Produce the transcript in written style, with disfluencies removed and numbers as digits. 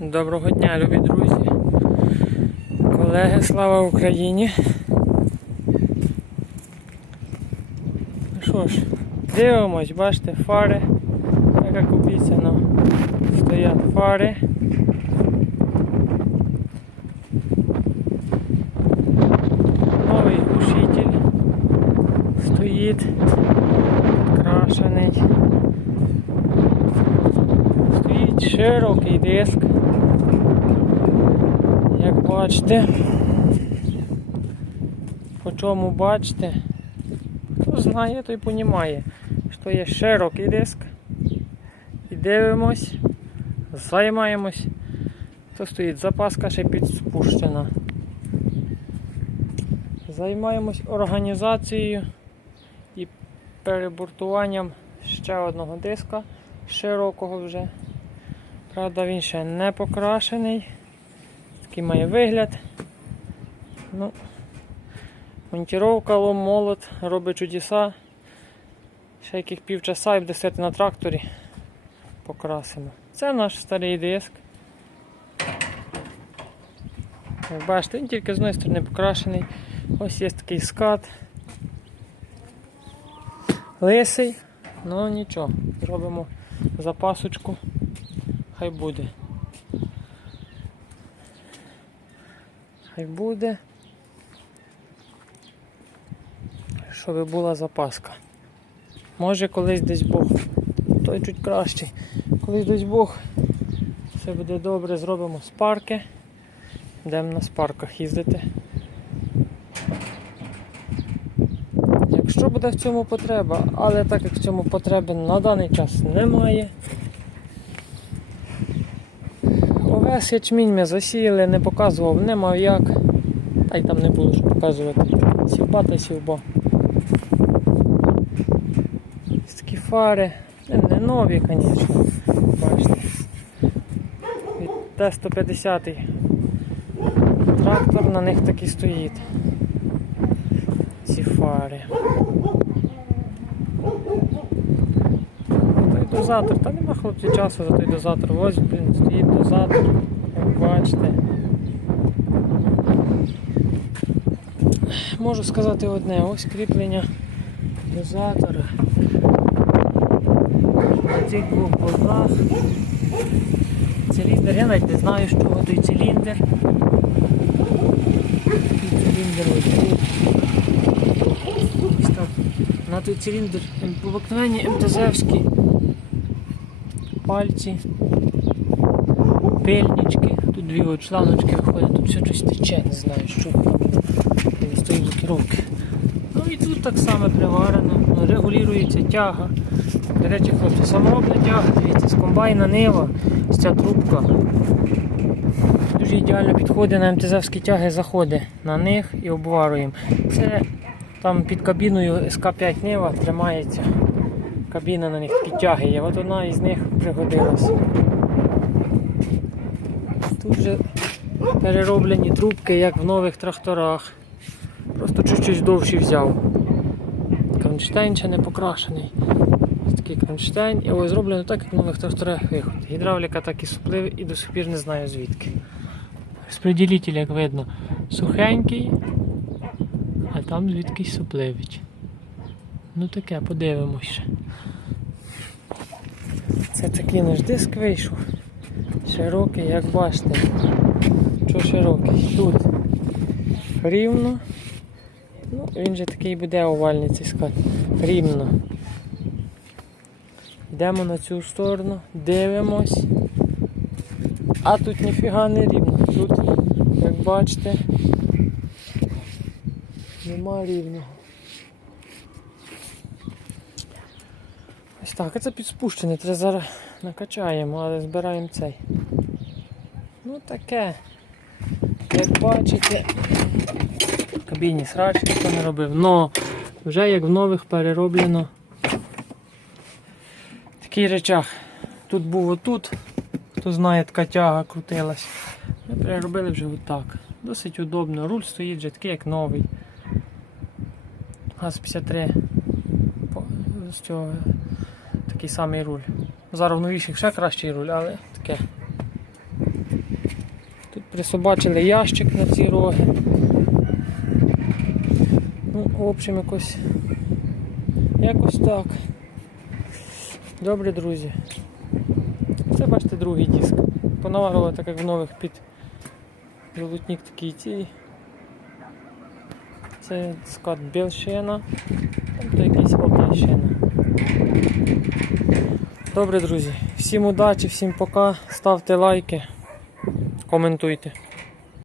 Доброго дня, любі друзі, колеги, слава Україні. Ну що ж, дивимось, бачите, фари, так як обіцяно, стоять фари. Новий глушитель стоїть, крашений. Стоїть широкий диск. Як бачите, по чому бачите, хто знає, той понімає, що є широкий диск. І дивимось, займаємось. Тут стоїть запаска ще підспущена. Займаємось організацією і перебортуванням ще одного диска, широкого вже. Правда, він ще не покрашений. Такий має вигляд. Ну, монтіровка, лом, молот робить чудеса. Ще яких півчаса і буде стояти на тракторі. Покрасимо. Це наш старий диск. Як бачите, він тільки з однієї сторони покрашений. Ось є такий скат. Лисий, ну нічого. Зробимо запасочку. Хай буде. Хай буде, щоб була запаска. Може колись десь Бог, той чуть кращий. Колись десь Бог, все буде добре, зробимо спарки. Йдемо на спарках їздити. Якщо буде в цьому потреба, але так як в цьому потреби на даний час немає. Овес, ячмінь ми засіяли, не показував, не мав як. Та й там не було що показувати. Сівба та сівба. Ось такі фари. Не нові, звісно. Бачите. Від Т-150 трактор, на них таки стоїть. Ці фари. Той дозатор, та нема хлопці часу за той дозатор. Ось, блін, стоїть дозатор, як бачите. Можу сказати одне, ось кріплення дозатора. На цих двох болтах. Циліндр, я навіть не знаю, що той циліндр. Циліндр ось тут. Ось так. На той циліндр по обикновенні МТЗ-вські пальці, пильнички, тут дві от шланочки виходять, тут все щось тече, не знаю що. Він стоїть до керівки. Ну і тут так само приварено, регулюється тяга. До речі, хлопці, саморобна тяга, дивіться, з комбайна Нива, ось ця трубка. Дуже ідеально підходить на МТЗ-вські тяги, заходить на них і обварюємо. Це там під кабіною СК5 Нива тримається. Кабіна на них підтяги є, от одна із них пригодилася. Тут вже перероблені трубки, як в нових тракторах. Просто чуть-чуть довший взяв. Кронштейн ще не покрашений. Ось такий кронштейн. І ось зроблено так, як в нових тракторах виход. Гідравліка так і супливий і до сих пір не знаю звідки. Розподілитель, як видно, сухенький, а там звідкись супливить. Ну таке, подивимося. Це такий наш диск вийшов. Широкий, як бачите. Що широкий? Тут рівно. Ну, він же такий буде овальний цей скат. Рівно. Йдемо на цю сторону, дивимось. А тут ніфіга не рівно. Тут, як бачите, нема рівного. Ось так, це підспущений, треба зараз накачаємо, але збираємо цей. Ну таке, як бачите, в кабіні срач ніхто не робив, но вже як в нових перероблено такий речах. Тут був отут, хто знає, така тяга крутилась. Ми переробили вже отак. Досить удобно, руль стоїть вже такий як новий. ГАЗ-53 з цього такий самий руль. Зараз в новіших ще кращий руль, але таке. присобачили ящик на ці роги. Ну, в общем, якось так. Добре, друзі. Це, бачите, другий диск. Понаварили, так як в нових під золотник такий цей. Це скат Белшена, там якийсь Олтайшена. Добре, друзі. Всім удачі, всім пока. Ставте лайки, коментуйте.